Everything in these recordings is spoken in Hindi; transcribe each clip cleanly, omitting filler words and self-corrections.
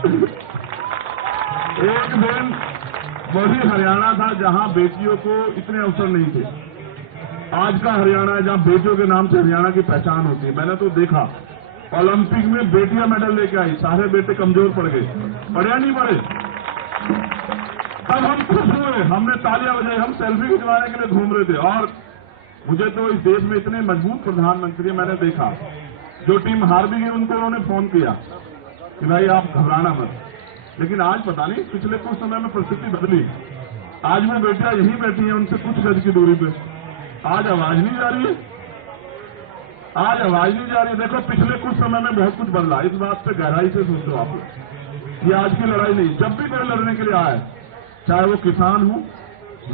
एक दिन वही हरियाणा था जहां बेटियों को इतने अवसर नहीं थे। आज का हरियाणा है जहां बेटियों के नाम से हरियाणा की पहचान होती है। मैंने तो देखा ओलंपिक में बेटियां मेडल लेके आई, सारे बेटे कमजोर पड़ गए, पढ़े नहीं पढ़े। तब हम खुश हुए, हमने तालियां बजाई, हम सेल्फी खिंचवाने के लिए घूम रहे थे। और मुझे तो इस देश में इतने मजबूत प्रधानमंत्री मैंने देखा, जो टीम हार भी गई उनको उन्होंने फोन किया कि भाई आप घबराना मत। लेकिन आज पता नहीं पिछले कुछ समय में परिस्थिति बदली। आज वो बेटियां यहीं बैठी हैं उनसे कुछ गज की दूरी पे, आज आवाज नहीं जा रही है, आज आवाज नहीं जा रही है। देखो पिछले कुछ समय में बहुत कुछ बदला, इस बात पे गहराई से सोचो आप लोग। ये आज की लड़ाई नहीं, जब भी कोई लड़ने के लिए आए, चाहे वो किसान हो,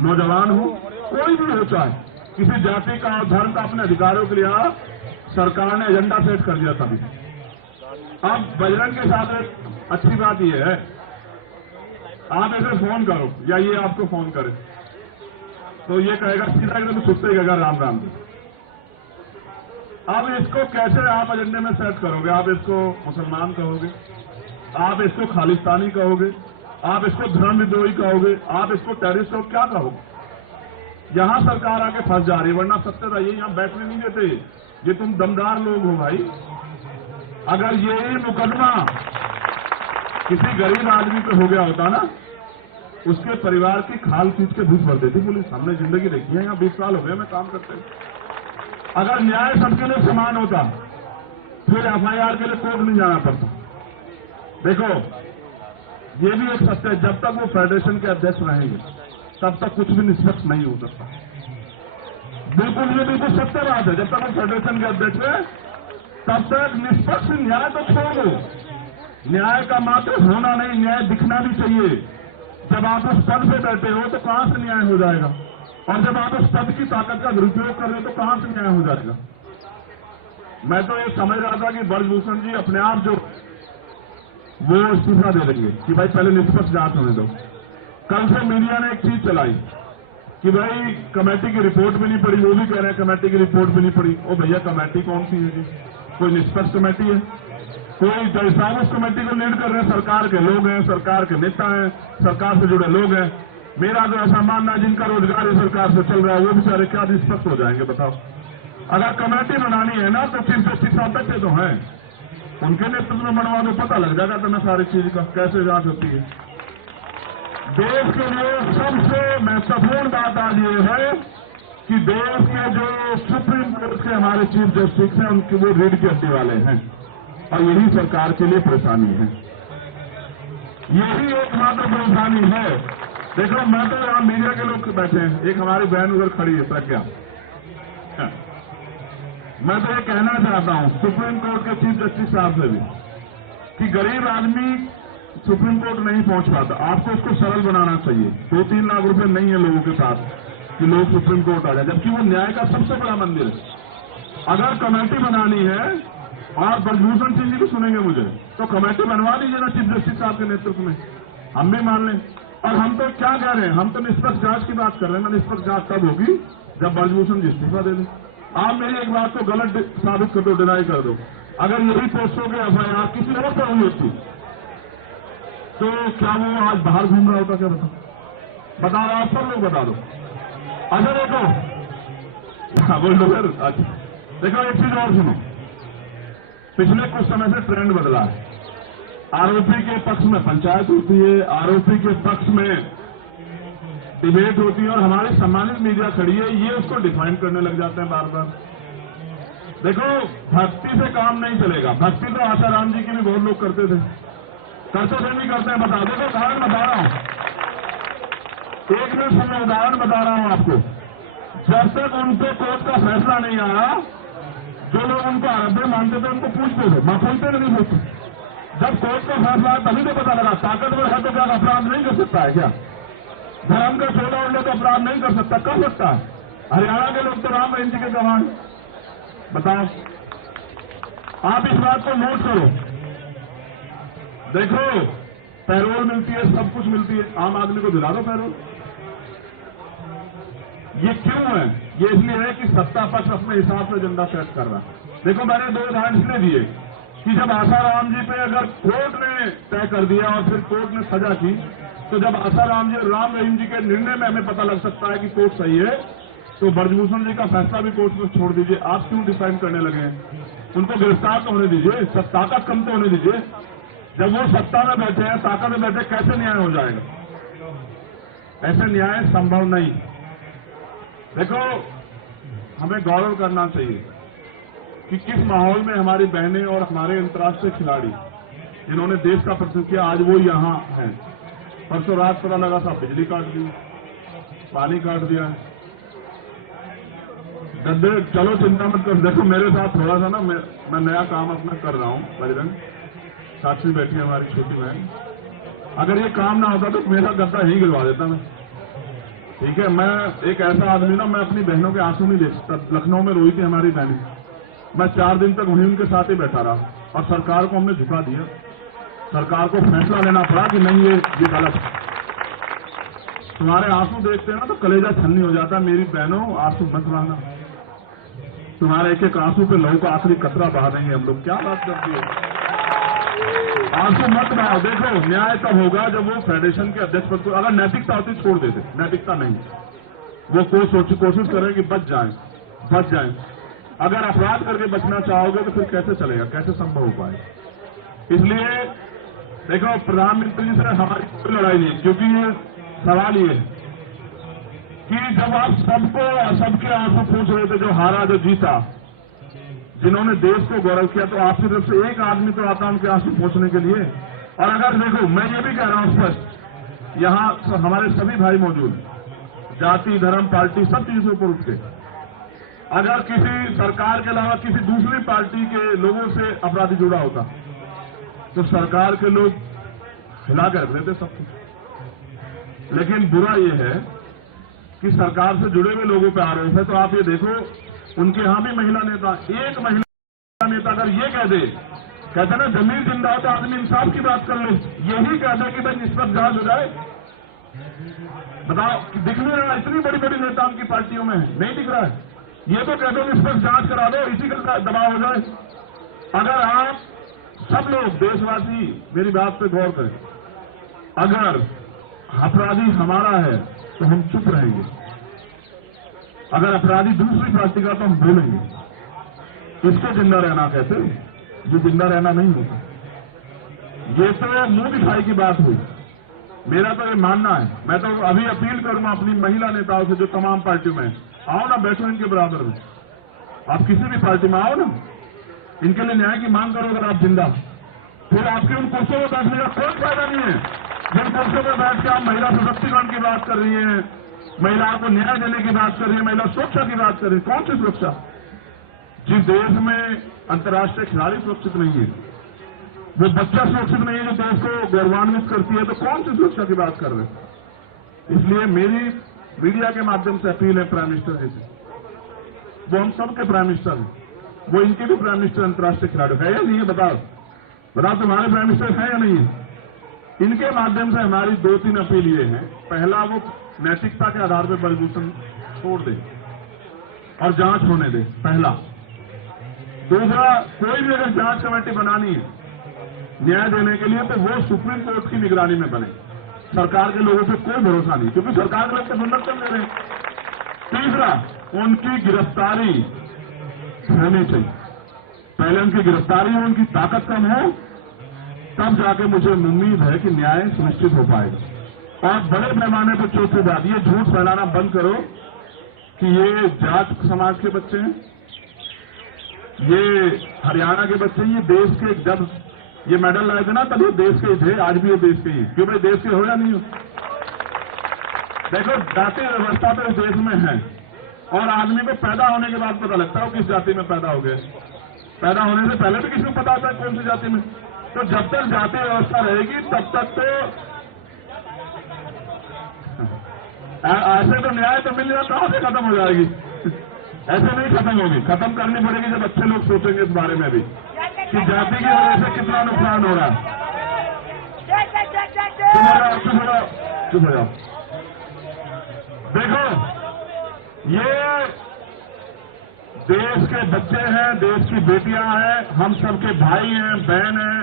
नौजवान हो, कोई भी हो, चाहे किसी जाति का और धर्म का अपने अधिकारों के लिए आ, सरकार ने एजेंडा सेट कर दिया तभी। अब बजरंग के साथ एक अच्छी बात यह है, आप ऐसे फोन करो या ये आपको फोन करे तो ये कहेगा सीधा एकदम सुनते कहेगा राम राम। अब इसको कैसे आप एजेंडे में सेट करोगे? आप इसको मुसलमान कहोगे, आप इसको खालिस्तानी कहोगे, आप इसको धर्म विद्रोही कहोगे, आप इसको टेररिस्ट कहोगे, क्या कहोगे? यहां सरकार आके फंस जा रही है, वरना सत्य था ये यहां बैठने नहीं देते। ये तुम दमदार लोग हो भाई। अगर यही मुकदमा किसी गरीब आदमी पे हो गया होता ना, उसके परिवार की खाल खींच के घुस भर देती पुलिस। हमने जिंदगी देखी है, यहाँ 20 साल हो गए मैं काम करते हैं। अगर न्याय सबके लिए समान होता फिर एफआईआर के लिए कोर्ट नहीं जाना पड़ता। देखो ये भी एक सत्य है, जब तक वो फेडरेशन के अध्यक्ष रहेंगे तब तक कुछ भी निष्पक्ष नहीं हो सकता। बिल्कुल ये बिल्कुल सत्य बात है, जब तक वो फेडरेशन के अध्यक्ष है तब तक निष्पक्ष न्याय तो छोड़ दो, न्याय का मात्र होना नहीं, न्याय दिखना भी चाहिए। जब आप उस पद पे बैठे हो तो कहां से न्याय हो जाएगा? और जब आप उस पद की ताकत का दुरुपयोग कर रहे हो तो कहां से न्याय हो जाएगा? मैं तो ये समझ रहा था कि ब्रजभूषण जी अपने आप जो वो इस्तीफा दे देंगे कि भाई पहले निष्पक्ष जांच होने दो। कल से मीडिया ने एक चीज चलाई कि भाई कमेटी की रिपोर्ट भी नहीं पड़ी, वो भी कह रहे हैं कमेटी की रिपोर्ट भी नहीं पड़ी। ओ भैया कमेटी कौन सी है जी? कोई निष्पक्ष कमेटी है? कोई जैसा उस कमेटी को लीड कर रहे हैं सरकार के लोग हैं, सरकार के नेता हैं, सरकार से जुड़े लोग हैं। मेरा तो ऐसा मानना है जिनका रोजगार इस सरकार से चल रहा है वो बेचारे क्या निष्पक्ष हो जाएंगे बताओ? अगर कमेटी बनानी है ना तो चीफ जस्टिस साहब बैठे तो हैं, उनके नेतृत्व में बनवा दो, पता लग जाएगा तुम्हें सारी चीज का कैसे जांच होती है। देश के लिए सबसे महत्वपूर्ण बात आज ये है कि देश के जो सुप्रीम कोर्ट के हमारे चीफ जस्टिस हैं उनके वो रीढ़ की हड्डी वाले हैं और यही सरकार के लिए परेशानी है, यही एकमात्र परेशानी है। देखो मैं तो यहाँ मीडिया के लोग बैठे हैं, एक हमारी बहन उधर खड़ी है प्रज्ञा, मैं तो ये कहना चाहता हूँ सुप्रीम कोर्ट के चीफ जस्टिस साहब से भी कि गरीब आदमी सुप्रीम कोर्ट नहीं पहुंच पाता, आपको उसको सरल बनाना चाहिए। 2-3 लाख रुपए नहीं है लोगों के पास कि लोग सुप्रीम कोर्ट आ जाए, जबकि वो न्याय का सबसे बड़ा मंदिर है। अगर कमेटी बनानी है और ब्रजभूषण सिंह जी भी सुनेंगे मुझे तो कमेटी बनवा दीजिए ना चीफ जस्टिस साहब के नेतृत्व में, हम भी मान लें। और हम तो क्या कह रहे हैं, हम तो निष्पक्ष जांच की बात कर रहे हैं ना। निष्पक्ष जांच तब होगी जब ब्रजभूषण जी इस्तीफा दे दें। आप मेरी एक बात को गलत साबित कर दो, डिनाई कर दो। अगर यही पोस्टों के एफआईआर किसी और पर हुई होती तो क्या वो आज बाहर घूम रहा होता? क्या बता रहा आप सब लोग बता दो। अच्छा देखो, हाँ बोल दो सर। अच्छा देखो एक चीज और सुनो, पिछले कुछ समय से ट्रेंड बदला है। आरोपी के पक्ष में पंचायत होती है, आरोपी के पक्ष में डिबेट होती है और हमारी सम्मानित मीडिया खड़ी है, ये उसको डिफाइन करने लग जाते हैं बार बार। देखो भक्ति से काम नहीं चलेगा, भक्ति तो आशाराम जी की भी बहुत लोग करते थे, नहीं करते हैं। बता दो, उदाहरण बता रहा हूं, एक मिनट समय उदाहरण बता रहा हूं आपको। जब तक उनसे कोर्ट का फैसला नहीं आया, जो लोग उनको आराध्य मानते थे उनको पूछते थे, मैं पूछते नहीं पूछते। जब कोर्ट का फैसला आया तभी तो पता लगा ताकतवर है तो क्या अपराध नहीं कर सकता है? क्या धर्म का छोड़ा उड़ने तो अपराध नहीं कर सकता? कर सकता है। हरियाणा के लोग तो राम रहीम जी के गवाह। बताओ, आप इस बात को नोट करो। देखो पैरोल मिलती है, सब कुछ मिलती है, आम आदमी को दिला दो पैरोल। ये क्यों है? ये इसलिए है कि सत्ता पक्ष अपने हिसाब से एजेंडा सेट कर रहा है। देखो मैंने 2 उदाहरण इसलिए दिए कि जब आसाराम जी पे अगर कोर्ट ने तय कर दिया और फिर कोर्ट ने सजा की, तो जब आसाराम जी और राम रहीम जी के निर्णय में हमें पता लग सकता है कि कोर्ट सही है, तो ब्रजभूषण जी का फैसला भी कोर्ट में छोड़ दीजिए। आप क्यों डिफाइन करने लगे हैं? उनको गिरफ्तार तो होने दीजिए, सब ताकत कम तो होने दीजिए। जब वो सत्ता में बैठे हैं, ताकत में बैठे, कैसे न्याय हो जाएगा? ऐसे न्याय संभव नहीं। देखो, हमें गौरव करना चाहिए कि किस माहौल में हमारी बहनें और हमारे अंतर्राष्ट्रीय खिलाड़ी जिन्होंने देश का प्रतिनिधित्व किया, आज वो यहाँ हैं। परसों रात पता लगा था बिजली काट दी, पानी काट दिया। चलो चिंता मत करो। देखो, मेरे साथ थोड़ा सा ना मैं नया काम अपना कर रहा हूँ। बजरंग साथ में बैठी हमारी छोटी बहन, अगर ये काम ना होता तो मेरा गद्दा ही गिरवा देता मैं। ठीक है, मैं एक ऐसा आदमी ना, मैं अपनी बहनों के आंसू नहीं देख सकता। लखनऊ में रोई थी हमारी बहनें, मैं 4 दिन तक वहीं उनके साथ ही बैठा रहा और सरकार को हमने झुका दिया। सरकार को फैसला लेना पड़ा कि नहीं, ये गलत है। तुम्हारे आंसू देखते हैं ना तो कलेजा छलनी हो जाता है। मेरी बहनों, आंसू मत बहाना। तुम्हारे एक एक आंसू पे लहू का आखिरी कतरा बहा देंगे हम लोग। क्या बात करती है? आंसू मत बहाओ। देखो, न्याय तब होगा जब वो फेडरेशन के अध्यक्ष पद को, अगर नैतिकता होती छोड़ देते, नैतिकता नहीं, वो कोशिश करें कि बच जाएं। अगर अपराध करके बचना चाहोगे तो फिर कैसे चलेगा, कैसे संभव हो पाएगा? इसलिए देखो, प्रधानमंत्री जी से हमारी कोई लड़ाई नहीं, क्योंकि ये सवाल ये है कि जब आप सबके आंसू पूछ रहे थे, जो हारा जो जीता, जिन्होंने देश को गौरव किया, तो आपकी तरफ से एक आदमी तो आता उनके आंसू पूछने के लिए। और अगर देखो, मैं ये भी कह रहा हूं स्पष्ट, यहां हमारे सभी भाई मौजूद, जाति, धर्म, पार्टी, सब चीजों से ऊपर उठ के, अगर किसी सरकार के अलावा किसी दूसरी पार्टी के लोगों से अपराधी जुड़ा होता तो सरकार के लोग हिला कर देते सब कुछ। लेकिन बुरा यह है कि सरकार से जुड़े हुए लोगों पर आरोप है। तो आप ये देखो, उनके यहां भी महिला नेता, एक महिला नेता अगर ये कह दे, कहते ना जमीन जिंदा हो तो आदमी इंसाफ की बात कर लो, यही कह दे कि भाई इस पर जांच हो जाए। बताओ, दिख नहीं रहा? इतनी बड़ी बड़ी नेता उनकी पार्टियों में है, नहीं दिख रहा है। ये तो कह दो इस पर जांच करा दो, इसी का दबाव हो जाए। अगर आप सब लोग देशवासी मेरी बात पे गौर करें, अगर अपराधी हमारा है तो हम चुप रहेंगे, अगर अपराधी दूसरी पार्टी का तो हम बोलेंगे। इसको जिंदा रहना कहते, जो जिंदा रहना नहीं होता। ये तो मुंह दिखाई की बात हुई। मेरा तो ये मानना है, मैं तो अभी अपील करूंगा अपनी महिला नेताओं से जो तमाम पार्टियों में, आओ ना, बैठो इनके बराबर में। आप किसी भी पार्टी में आओ ना, इनके लिए न्याय की मांग करो। अगर आप जिंदा, फिर आपकी उन कुर्सियों में बैठने का कोई फायदा नहीं है। जिन कुर्सियों में बैठ के आप महिला सशक्तिकरण की बात कर रही हैं, महिलाओं को न्याय देने की बात कर रही है, महिला सुरक्षा की बात कर रही है, कौन सी सुरक्षा? जिस देश में अंतर्राष्ट्रीय खिलाड़ी सुरक्षित नहीं है, वो बच्चा सुरक्षित नहीं है जो देश को गौरवान्वित करती है, तो कौन सी सुरक्षा की बात कर रहे हैं? इसलिए मेरी मीडिया के माध्यम से अपील है प्राइम मिनिस्टर जी से, वो हम सबके प्राइम मिनिस्टर हैं, वो इनके भी प्राइम मिनिस्टर अंतर्राष्ट्रीय खिलाड़ी है या नहीं है? बताओ तुम्हारे प्राइम मिनिस्टर है या नहीं है? इनके माध्यम से हमारी 2-3 अपील ये है। पहला, वो नैतिकता के आधार पर ब्रजभूषण छोड़ दे और जांच होने दे, पहला। दूसरा, कोई भी अगर जांच कमेटी बनानी है न्याय देने के लिए, तो वो सुप्रीम कोर्ट की निगरानी में बने। सरकार के लोगों पे कोई भरोसा नहीं, क्योंकि सरकार के लोग तो समर्थन दे रहे हैं। तीसरा, उनकी गिरफ्तारी होनी चाहिए। पहले उनकी गिरफ्तारी हो, उनकी ताकत कम हो, तब जाके मुझे उम्मीद है कि न्याय सुनिश्चित हो पाएगा। और बड़े पैमाने पर चौथी बात, ये झूठ फैलाना बंद करो कि ये जाट समाज के बच्चे हैं, ये हरियाणा के बच्चे हैं, ये देश के, जब ये मेडल लाए थे ना तब ये देश के थे, आज भी ये देश के ही। क्यों भाई, देश के हो या नहीं हो? देखो, जाति व्यवस्था तो इस देश में है, और आदमी को पैदा होने के बाद पता लगता है किस जाति में पैदा हो गए। पैदा होने से पहले भी किसी को पता होता है कौन सी जाति में। तो जब तक जाति व्यवस्था रहेगी तब तक तो ऐसे तो न्याय तो मिल जाता, कहां से खत्म हो जाएगी? ऐसे नहीं खत्म होगी, खत्म करनी पड़ेगी जब अच्छे लोग सोचेंगे इस बारे में भी कि जाति की वजह से कितना नुकसान हो रहा है। चुप हो जाओ। देखो, ये देश के बच्चे हैं, देश की बेटियां हैं, हम सबके भाई हैं, बहन हैं।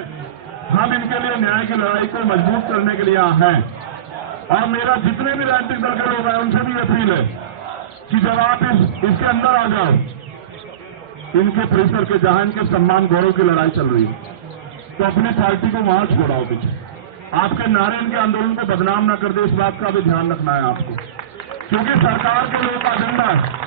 हम इनके लिए न्याय की लड़ाई को मजबूत करने के लिए हैं। और मेरा जितने भी राजनीतिक दल के लोग हैं उनसे भी अपील है कि जब आप इसके अंदर आ जाओ, इनके परिसर के जहां इनके सम्मान गौरव की लड़ाई चल रही है, तो अपनी पार्टी को वहां छोड़ाओ पीछे। आपके नारे इनके आंदोलन को बदनाम न कर दे, इस बात का भी ध्यान रखना है आपको, क्योंकि सरकार के लोगों का एजेंडा है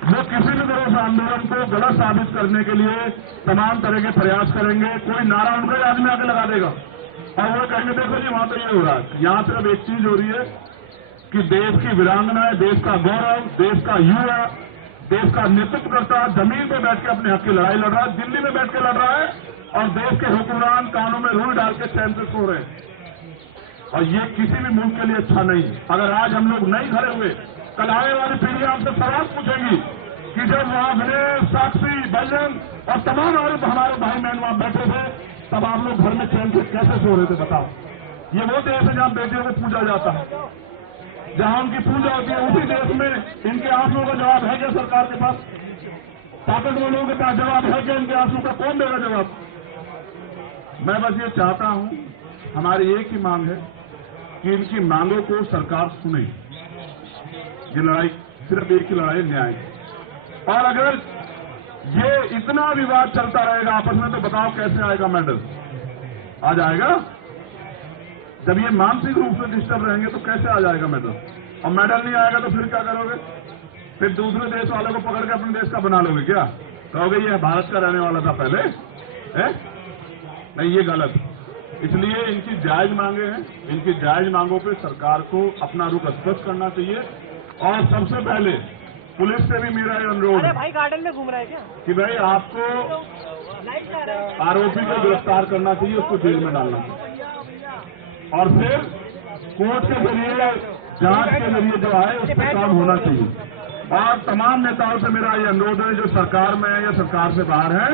वो किसी भी तरह से आंदोलन को गलत साबित करने के लिए तमाम तरह के प्रयास करेंगे। कोई नारा उनका ही आदमी आके लगा देगा और वो कहेंगे देखो जी वहां तो ये हो रहा है। यहां सिर्फ एक चीज हो रही है कि देश की वीरांगना, देश का गौरव, देश का युवा, देश का नेतृत्व करता जमीन पे बैठ के अपने हक की लड़ाई लड़ रहा है, दिल्ली में बैठ के लड़ रहा है और देश के हुक्मरान कानों में रूल डाल के चैन से सो रहे हैं। और ये किसी भी मुल्क के लिए अच्छा नहीं। अगर आज हम लोग नहीं खड़े हुए, कल आने वाली पीढ़ी आपसे सवाल पूछेंगी कि जब वहां विनय, साक्षी, बजरंग और तमाम हमारे भाई बहन वहां बैठे थे, तब आप लोग घर में चैन से कैसे सो रहे थे बताओ। ये वो देश है जहां बेटियों को पूजा जाता है, जहां उनकी पूजा होती है। उसी देश में इनके आंसुओं का जवाब है क्या सरकार के पास? ताकतवर लोगों के पास जवाब है क्या? इनके आंसू का कौन देगा जवाब? मैं बस ये चाहता हूं, हमारी एक ही मांग है कि इनकी मांगों को सरकार सुने। ये लड़ाई सिर्फ एक ही लड़ाई, न्याय। और अगर ये इतना विवाद चलता रहेगा आपस में, तो बताओ कैसे आएगा मेडल? आ जाएगा? जब ये मानसिक रूप से डिस्टर्ब रहेंगे तो कैसे आ जाएगा मेडल? और मेडल नहीं आएगा तो फिर क्या करोगे? फिर दूसरे देश वालों को पकड़ के अपने देश का बना लोगे क्या? कहोगे ये भारत का रहने वाला था पहले है? नहीं, ये गलत। इसलिए इनकी जायज मांगे हैं, इनकी जायज मांगों पे सरकार को अपना रुख स्पष्ट करना चाहिए। और सबसे पहले पुलिस से भी मेरा ये अनुरोध है, भाई गार्डन में घूम रहा है क्या? कि भाई आपको आरोपी को गिरफ्तार करना चाहिए, उसको जेल में डालना चाहिए और फिर कोर्ट के जरिए, जांच के जरिए जो है उस पर काम होना चाहिए। और तमाम नेताओं से मेरा ये अनुरोध है जो सरकार में है या सरकार से बाहर है,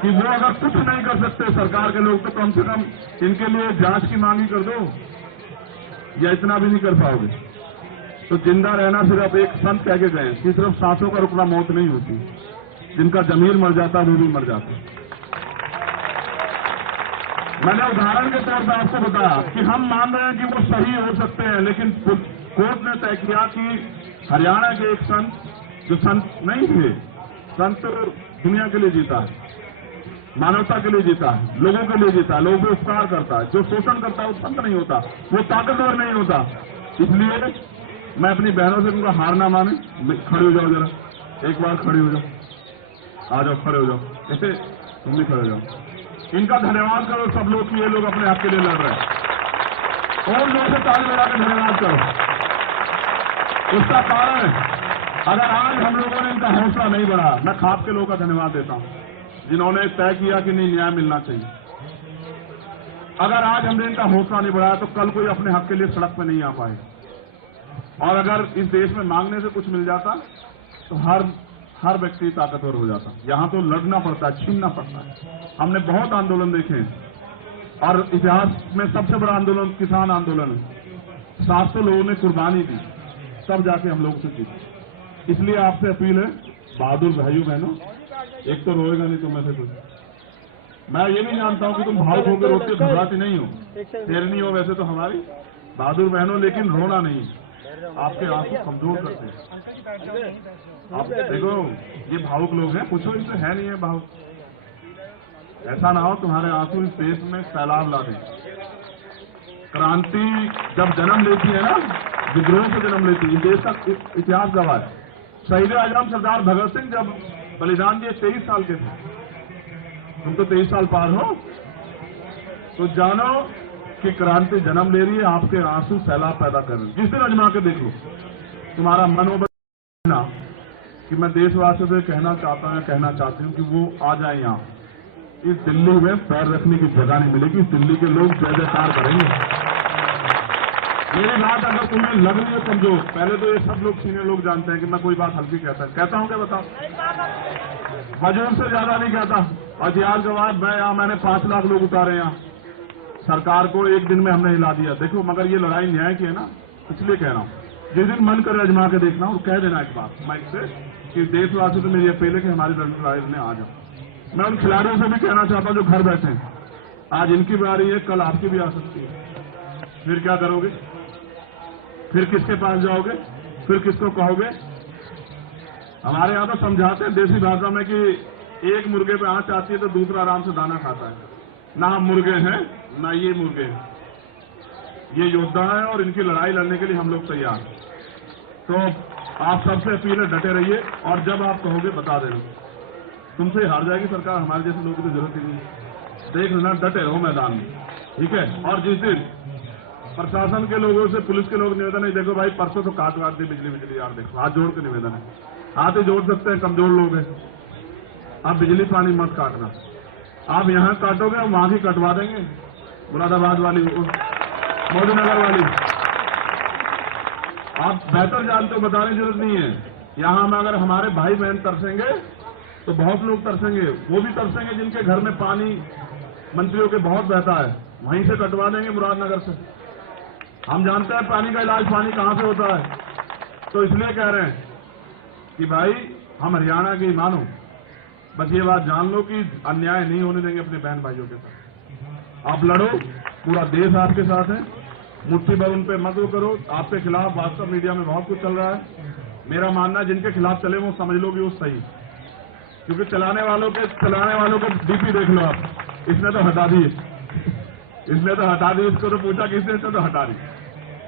कि वो अगर कुछ नहीं कर सकते सरकार के लोग, तो कम से कम इनके लिए जांच की मांग ही कर दो। या इतना भी नहीं कर पाओगे तो जिंदा रहना सिर्फ एक संत कह के गए कि सिर्फ सांसों का रुकना मौत नहीं होती, जिनका जमीर मर जाता वो भी मर जाता। मैंने उदाहरण के तौर पर आपको बताया कि हम मान रहे हैं कि वो सही हो सकते हैं, लेकिन कोर्ट ने तय किया कि हरियाणा के एक संत, जो संत नहीं थे, संत दुनिया के लिए जीता है, मानवता के लिए जीता है, लोगों के लिए जीता है, लोगों पे उपकार करता है। जो शोषण करता है वो संत नहीं होता, वो ताकतवर नहीं होता। इसलिए मैं अपनी बहनों से उनका हार ना माने। खड़े हो जाओ जरा, एक बार खड़े हो जाओ, आ जाओ, खड़े हो जाओ, ऐसे तुम भी खड़े हो जाओ। इनका धन्यवाद करो सब लोग कि ये लोग अपने हक के लिए लड़ रहे हैं, और लोगों से ताली बजा के धन्यवाद करो। उसका कारण अगर आज हम लोगों ने इनका हौसला नहीं बढ़ा, मैं खाप के लोगों का धन्यवाद देता हूं जिन्होंने तय किया कि नहीं, न्याय मिलना चाहिए। अगर आज हमने इनका हौसला नहीं बढ़ाया तो कल कोई अपने हक के लिए सड़क पर नहीं आ पाए। और अगर इस देश में मांगने से कुछ मिल जाता तो हर व्यक्ति ताकतवर हो जाता। यहां तो लड़ना पड़ता है, छीनना पड़ता है। हमने बहुत आंदोलन देखे हैं और इतिहास में सबसे बड़ा आंदोलन किसान आंदोलन है। 700 लोगों ने कुर्बानी दी, तब जाके हम लोग से जीते। इसलिए आपसे अपील है, बहादुर भाइयों बहनों, एक तो रोएगा नहीं तुम में से कुछ। मैं ये नहीं जानता हूं कि तुम भावुक होकर रोते घबराती नहीं हो, शेरनी हो वैसे तो हमारी बहादुर बहनों, लेकिन रोना नहीं। आपके आंसू कमजोर करते हैं। आप देखो ये भावुक लोग हैं, पूछो इनसे है नहीं है भावुक। ऐसा ना हो तुम्हारे आंसू इस देश में सैलाब ला दें। क्रांति जब जन्म लेती है ना, विद्रोह से जन्म लेती है, देश का इतिहास गवाह है। शहीद आजम सरदार भगत सिंह जब बलिदान दिए 23 साल के थे, तुम तो 23 साल पार हो, तो जानो कि क्रांति जन्म ले रही है, आपके आंसू सैलाब पैदा कर रहे हैं। जिस दिन अजमा के देख लो तुम्हारा मनोबल ना, कि मैं देशवासियों से कहना चाहती हूँ कि वो आ जाए यहाँ। इस दिल्ली में पैर रखने की जगह नहीं मिलेगी, दिल्ली के लोग जय जयकार करेंगे। मेरी बात अगर तुम्हें लग रही है समझो, पहले तो ये सब लोग सीनियर लोग जानते हैं कि मैं कोई बात हल्की कहता हूं क्या बताओ? मजूर से ज्यादा नहीं कहता। और यार जवाब मैंने 5 लाख लोग उतारे यहाँ, सरकार को एक दिन में हमने हिला दिया। देखो मगर ये लड़ाई न्याय की है ना, इसलिए कह रहा हूं, जिस दिन मन करे अजमा के देखना और कह देना एक बात माइक से कि देशवासी तो मेरी अपील है कि हमारी लड़ाई में आ जाओ। मैं उन खिलाड़ियों से भी कहना चाहता हूं जो घर बैठे हैं, आज इनकी बारी है, कल आपकी भी आ सकती है। फिर क्या करोगे? फिर किसके पास जाओगे? फिर किसको कहोगे? हमारे यहां तो समझाते हैं देसी भाषा में कि एक मुर्गे पे आंच आती है तो दूसरा आराम से दाना खाता है। ना हम मुर्गे हैं, ना ये मुर्गे हैं। ये योद्धा है और इनकी लड़ाई लड़ने के लिए हम लोग तैयार हैं। तो आप सबसे अपील है, डटे रहिए और जब आप कहोगे बता देना। तुमसे हार जाएगी सरकार, हमारे जैसे लोगों की जरूरत ही नहीं। देख लेना, डटे रहो मैदान में, ठीक है। और जिस दिन प्रशासन के लोगों से, पुलिस के लोग निवेदन है, देखो भाई परसों तो काट दी बिजली यार, देखो हाथ जोड़ के निवेदन है। हाथ ही जोड़ सकते हैं, कमजोर लोग हैं। आप बिजली पानी मत काटना, आप यहां काटोगे और वहां भी कटवा देंगे। मुरादाबाद वाली, मोदी नगर वाली, आप बेहतर जानते हो, बताने की जरूरत नहीं है। यहां में अगर हमारे भाई बहन तरसेंगे तो बहुत लोग तरसेंगे। वो भी तरसेंगे जिनके घर में पानी मंत्रियों के बहुत बहता है, वहीं से कटवा देंगे मुरादनगर से। हम जानते हैं पानी का इलाज पानी कहां से होता है। तो इसलिए कह रहे हैं कि भाई हम हरियाणा की मानो, बस ये बात जान लो कि अन्याय नहीं होने देंगे अपने बहन भाइयों के साथ। आप लड़ो, पूरा देश आपके साथ है, मुट्ठी भर उन पे मत वो करो। आपके खिलाफ वास्तव मीडिया में बहुत कुछ चल रहा है। मेरा मानना है जिनके खिलाफ चले वो समझ लो कि वो सही, क्योंकि चलाने वालों के डीपी देख लो आप, इसने तो हटा दी, इसको तो पूछा किसने, इसने तो हटा दी।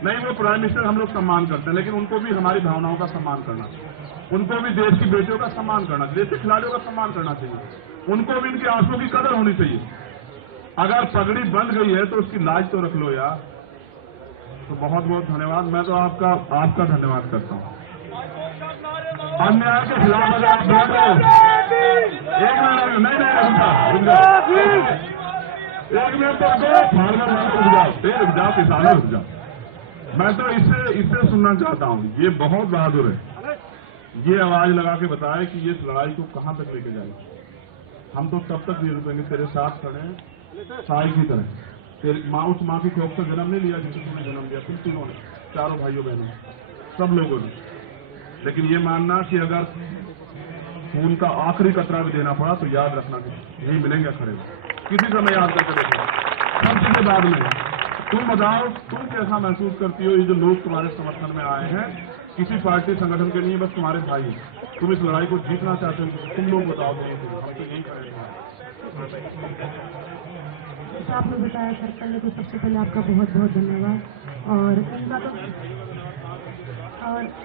नहीं, वो प्राइम मिनिस्टर हम लोग सम्मान करते हैं, लेकिन उनको भी हमारी भावनाओं का सम्मान करना चाहिए। उनको भी देश की बेटियों का सम्मान करना चाहिए, देश के खिलाड़ियों का सम्मान करना चाहिए। उनको भी इनके आंसू की कदर होनी चाहिए। अगर पगड़ी बंध गई है तो उसकी लाज तो रख लो यार। तो बहुत बहुत धन्यवाद, मैं तो आपका धन्यवाद करता हूं। अन्याय के खिलाफ अगर आप बोल रहे हो, एक मिनट, नहीं एक मिनट तो फार्मर रुक जाओ, किसानों रुक जाओ। मैं तो इससे सुनना चाहता हूं, ये बहुत बहादुर है, ये आवाज लगा के बताए कि ये इस लड़ाई को कहां तक लेके जाएगी। हम तो तब तक नहीं रुकेंगे, तेरे साथ खड़े हैं साई की तरह। तेरी माँ, उस माँ की कोख से जन्म नहीं लिया जिसने तुमने जन्म लिया, तुम तीनों ने, चारों भाइयों बहनों, सब लोगों ने। लेकिन ये मानना कि अगर खून का आखिरी कतरा भी देना पड़ा तो याद रखना कि यही मिलेंगे खड़े, किसी समय याद करके देखो। सब चीजें बाद में, तुम बताओ तुम कैसा महसूस करती हो, ये जो लोग तुम्हारे समर्थन में आए हैं, किसी पार्टी संगठन के नहीं, बस तुम्हारे भाई हैं, तुम इस लड़ाई को जीतना चाहते हो, तुम लोग बताओ। हम तो यही करेंगे। आपने बताया सर, पहले तो सबसे पहले आपका बहुत बहुत धन्यवाद, और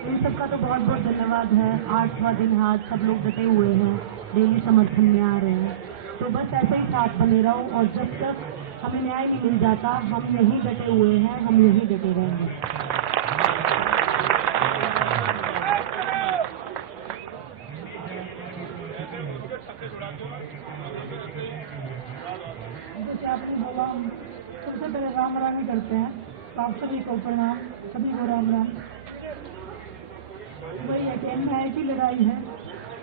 इन सबका तो बहुत बहुत धन्यवाद है। 8वां दिन आज सब लोग डटे हुए हैं, डेली समर्थन में आ रहे हैं। तो बस ऐसे ही साथ बने रहो, और जब तक हमें न्याय नहीं मिल जाता हम यही डटे हुए हैं, हम यही डटे रहेंगे। जैसे आपने बोला, सबसे पहले राम राम ही करते हैं, तो आप सभी को प्रणाम, सभी को राम राम। वही है कि अन्याय की लड़ाई है,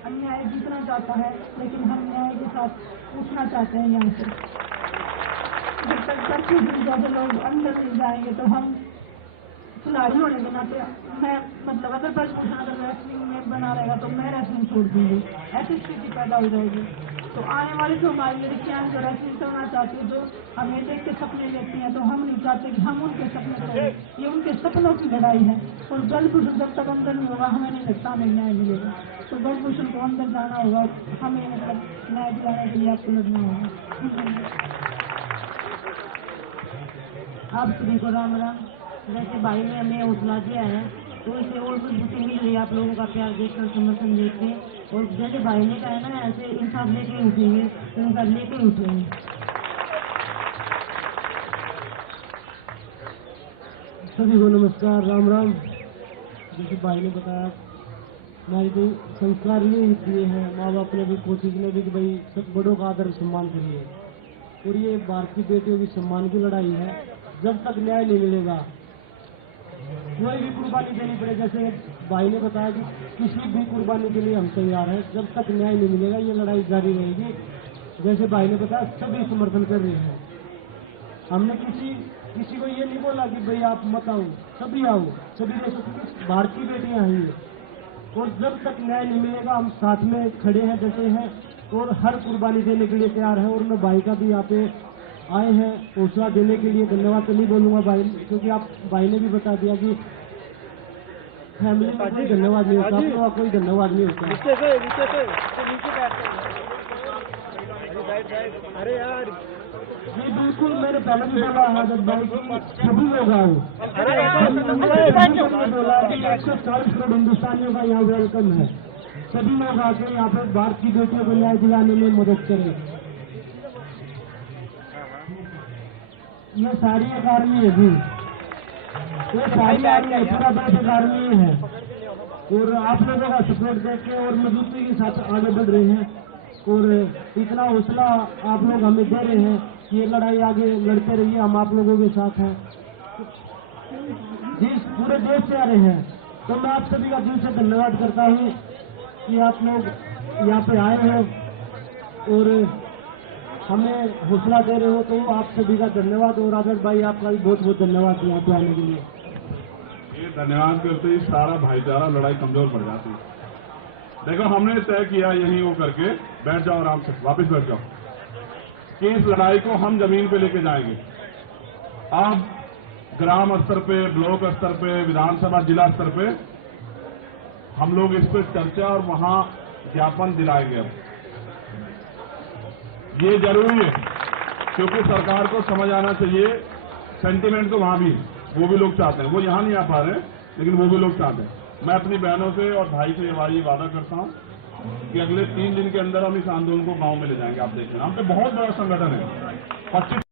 अन्याय जीतना चाहता है, लेकिन हम न्याय के साथ उठना चाहते हैं यहाँ से। जब तक 25 जैसे लोग अंदर नहीं जाएंगे तो हम खिलाड़ी होने के नाते, मैं मतलब अगर भूषण अगर रेसलिंग में बना रहेगा तो मैं रेसलिंग छोड़ दूंगी, ऐसी स्थिति पैदा हो जाएगी। तो आने वाली जो हमारी लड़कियां जो रेसलिंग करना चाहती है, जो हमें देख के सपने लेती हैं, तो हम नहीं चाहते कि हम उनके सपने करें। ये उनके सपनों की लड़ाई है, और ब्रजभूषण जब तक अंदर नहीं होगा हमें नहीं लगता हमें न्याय मिलेगा। तो ब्रजभूषण को अंदर जाना होगा, हमें मतलब न्याय दिलाने के लिए आपको लड़ना होगा। आप सभी को राम राम। जैसे भाई ने हमें हौसला दिया है, तो इसे और भी खुशी मिल रही है आप लोगों का प्यार देखकर, समर्थन देख के। और जैसे भाई ने कहा है ना, ऐसे इंसाफ लेके उठेंगे, तो इंसाफ लेके उठेंगे। सभी को नमस्कार, राम राम। जैसे भाई ने बताया, हमारी कोई संस्कार नहीं दिए हैं माँ बाप ने भी, कोचिंग ने भी, कि भाई सब बड़ों का आदर सम्मान करिए। और ये भारतीय बेटियों की सम्मान की लड़ाई है। जब तक न्याय नहीं मिलेगा, कोई भी कुर्बानी देनी पड़े, जैसे भाई ने बताया कि किसी भी कुर्बानी के लिए हम तैयार हैं। जब तक न्याय नहीं मिलेगा ये लड़ाई जारी रहेगी। जैसे भाई ने बताया, सभी समर्थन कर रहे हैं। हमने किसी को ये नहीं बोला कि भाई आप मत आओ, सभी आओ, सभी देशों की भारतीय बेटियां आई हैं। और जब तक न्याय नहीं मिलेगा हम साथ में खड़े हैं, डटे हैं और हर कुर्बानी देने के लिए तैयार है। और मैं भाई का भी यहाँ पे आए हैं हौसला देने के लिए, धन्यवाद तो नहीं बोलूंगा भाई, क्योंकि आप भाई ने भी बता दिया कि फैमिली का कोई धन्यवाद नहीं होता, आपका कोई धन्यवाद नहीं होता। अरे यार जी बिल्कुल, मैंने पहले भी बोला आजाद भाई की सभी लोग आए, बोला कि 140 करोड़ हिंदुस्तानियों का यहाँ वेलकम है। सभी लोग आके यहाँ पे भारत की बेटियों को न्याय दिलाने में मदद करें। ये सारी एक आर्मी है जी, ये सारी आर्मी है, पूरा देश एक आर्मी है और आप लोगों का सपोर्ट देके और मजबूती के साथ आगे बढ़ रहे हैं और इतना हौसला आप लोग हमें दे रहे हैं कि ये लड़ाई आगे लड़ते रहिए, हम आप लोगों के साथ हैं। जिस पूरे देश से आ रहे हैं तो मैं आप सभी का दिल से धन्यवाद करता हूँ कि आप लोग यहाँ पे आए हैं और हमें हौसला दे रहे हो, तो आप सभी का धन्यवाद। और आजाद भाई आपका भी बहुत बहुत धन्यवाद यहाँ पे आने के लिए। ये धन्यवाद करते ही सारा भाईचारा लड़ाई कमजोर पड़ जाती है। देखो, हमने तय किया यहीं वो करके, बैठ जाओ आराम से, वापस बैठ जाओ, कि इस लड़ाई को हम जमीन पे लेके जाएंगे। अब ग्राम स्तर पे, ब्लॉक स्तर पे, विधानसभा जिला स्तर पे हम लोग इस पे चर्चा और वहां ज्ञापन दिलाएंगे। अब ये जरूरी है क्योंकि सरकार को समझ आना चाहिए, सेंटिमेंट तो वहां भी है, वो भी लोग चाहते हैं, वो यहां नहीं आ पा रहे हैं लेकिन वो भी लोग चाहते हैं। मैं अपनी बहनों से और भाई से ये वादा करता हूं कि अगले 3 दिन के अंदर हम इस आंदोलन को गांव में ले जाएंगे। आप देखें, हम पे बहुत बड़ा संगठन है, 25